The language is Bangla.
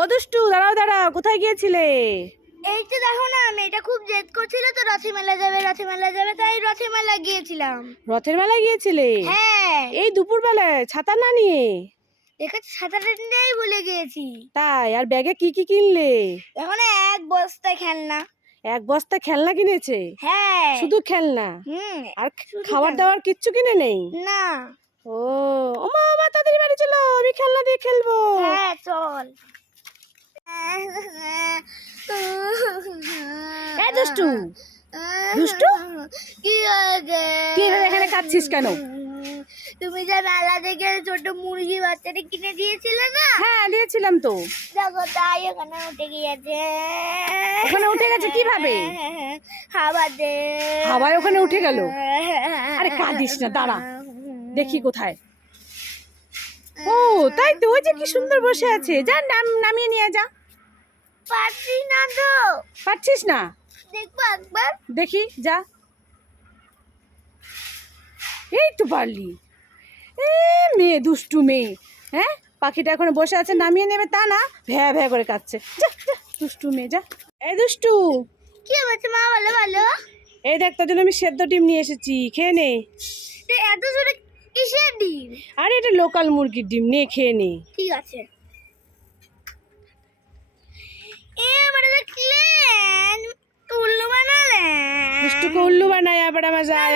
ও দুষ্টু, দাঁড়াও দাঁড়াও, কোথায় গিয়েছিলে? এই তো দেখো না, মেয়েটা খুব জেদ করছিল তো রথে মেলা যাবে তাই রথে মেলা গিয়েছিলাম। রথের মেলায় গিয়েছিলে? হ্যাঁ। এই দুপুরবেলায় ছাতা না নিয়ে? দেখেছি ছাতাটা নিয়েই ভুলে গিয়েছি। তাই? আর ব্যাগে কি কি কিনলে? দেখো না, এক বস্তা খেলনা। এক বস্তা খেলনা কিনেছে? হ্যাঁ। শুধু খেলনা? আর শুধু খাবার খেলনা। দাবার কিচ্ছু কিনে নেই? না। ও ওমা, আমার তাড়াতাড়ি বাড়ি চলো, আমি খেলনা দিয়ে খেলবো। হ্যাঁ চল। এ দুষ্টু, দুষ্টু, কি হয়েছে? কি এভাবে এখানে কাঁদছিস কেন? তুমি যে মেলা থেকে ছোট মুরগি বাচ্চাটা কিনে দিয়েছিলে না? হ্যাঁ দিয়েছিলাম তো। দেখো তাই ওখানে উঠে গিয়েছে। ওখানে উঠে গেছে কিভাবে? হাওয়াতে। হাওয়ায় ওখানে উঠে গেল? আরে কাঁদিস না, দাঁড়া দেখি কোথায়। ও তাই তো, ওই যে কি সুন্দর বসে আছে, যা নামিয়ে নিয়ে যা। পারছি না তো। পারছিস না? দেখবো একবার। দেখি যা। এই তো পারলি। এ মেয়ে, দুষ্টু মেয়ে। হ্যাঁ, পাখিটা এখন বসে আছে, নামিয়ে নেবে তা না, ভ্যা ভ্যা করে কাঁদছে। যা যা, দুষ্টু মেয়ে যা। এই দুষ্টু, কি হয়েছে মা, ভালো ভালো? এই দেখ, তোর জন্য আমি সেদ্ধ ডিম নিয়ে এসেছি, খেয়ে নে। এত ছোট কিসের ডিম? আরে এটা লোকাল মুরগির ডিম, নে খেয়ে নে। ঠিক আছে। মানে দেখলেন উল্লু বানালেন। দুষ্টুকে উল্লু বানায় আবার আমার যায়।